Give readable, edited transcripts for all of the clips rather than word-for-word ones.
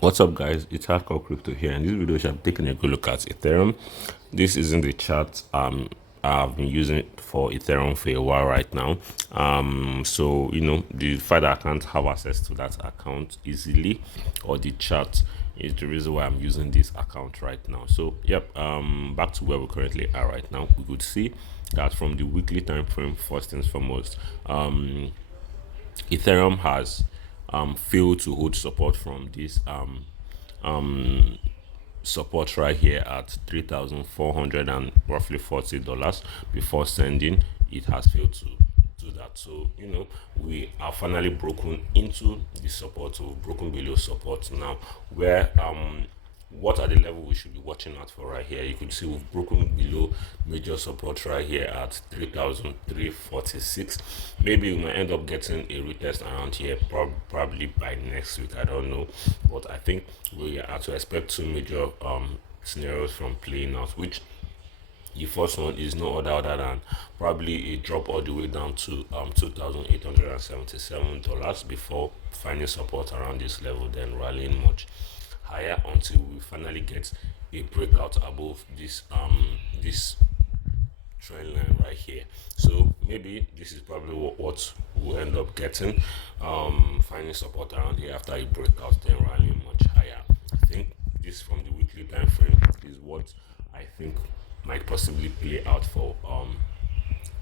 What's up, guys? It's Hardcore Crypto here. In this video, we shall be taking a good look at Ethereum. This isn't the chart I've been using for Ethereum for a while right now. So the fact that I can't have access to that account easily or the chart is the reason why I'm using this account right now. So yep, back to where we currently are right now. We could see that from the weekly time frame, first and foremost, Ethereum has failed to hold support from this support right here at 3,400 and roughly $40 before sending. It has failed to do that. So we are finally broken into the support. So we've broken below support now, where what are the level we should be watching out for right here? You could see we've broken below major support right here at 3,346. Maybe we might end up getting a retest around here probably by next week. I don't know, but I think we are to expect two major scenarios from playing out, which the first one is no other than probably a drop all the way down to $2,877 before finding support around this level, then rallying much higher until we finally get a breakout above this trend line right here. So maybe this is probably what we'll end up getting, finding support around here after a breakout, then rallying much higher. I think this from the weekly time frame is what I think might possibly play out for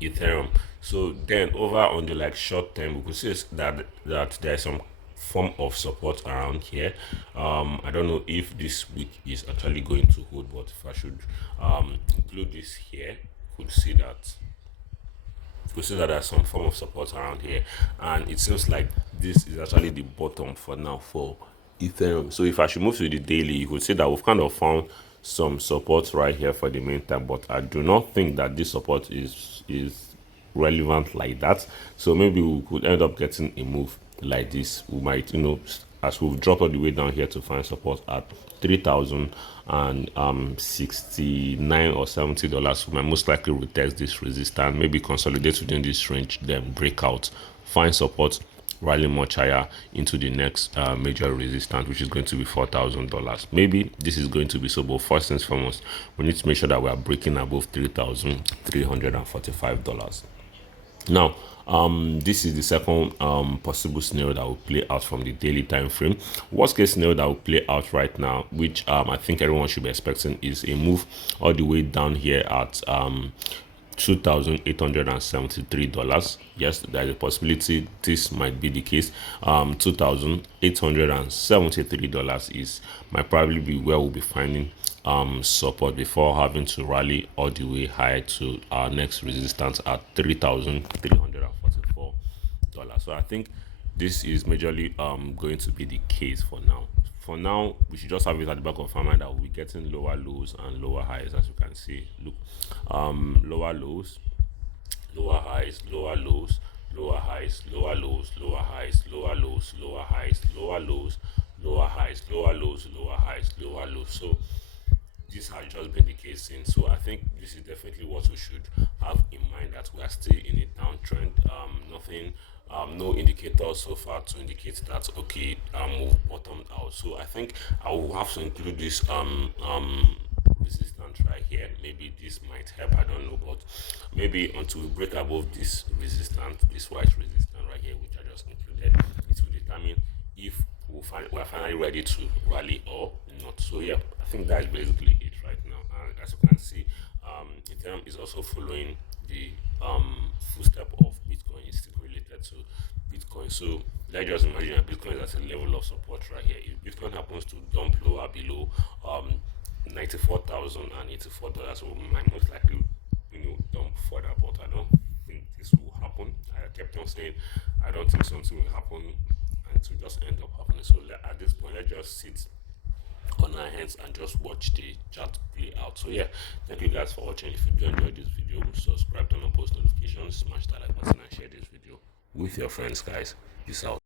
Ethereum. So then over on the short term, we could see that there's some form of support around here. I don't know if this week is actually going to hold, but if I should include this here, could see that there's some form of support around here, and it seems like this is actually the bottom for now for Ethereum. So if I should move to the daily, you could see that we've kind of found some support right here for the meantime, but I do not think that this support is relevant like that. So maybe we could end up getting a move like this. We might, as we've dropped all the way down here to find support at 3,069 or $70, we might most likely retest this resistance, maybe consolidate within this range, then break out, find support, rally much higher into the next major resistance, which is going to be $4,000. Maybe this is going to be so, but first and foremost, we need to make sure that we are breaking above $3,345. Now, this is the second possible scenario that will play out from the daily time frame. Worst case scenario that will play out right now, which I think everyone should be expecting, is a move all the way down here at $2,873. Yes, there's a possibility this might be the case. $2,873 is might probably be where we'll be finding support before having to rally all the way high to our next resistance at $3,344. So I think this is majorly going to be the case for now. For now, we should just have it at the back of our mind that we'll be getting lower lows and lower highs, as you can see. Look, lower lows, lower highs, lower lows, lower highs, lower lows, lower highs, lower lows, lower highs, lower lows, lower highs, lower lows, lower highs, lower lows. So this has just been the case since. So I think this is definitely what we should have in mind, that we are still in a downtrend. Nothing, no indicators so far to indicate that okay, we've bottomed out. So I think I will have to include this resistance right here. Maybe this might help, I don't know, but maybe until we break above this resistance, this white resistance right here, which I just included, it will determine if we're finally ready to rally or not. So yeah, I think that's basically it right now. And as you can see, Ethereum is also following the footstep of Bitcoin. It's still related to Bitcoin. So let's just imagine that Bitcoin is at a level of support right here. If Bitcoin happens to dump lower below $94,084, we might most likely dump further, but I don't think this will happen. I kept on saying I don't think something will happen, and it will just end up happening. So at this point, let's just sit on our hands and just watch the chart play out. So yeah, thank you guys for watching. If you do enjoy this video, subscribe, turn on post notifications, smash that like button, and share this video with your friends, guys. Peace out.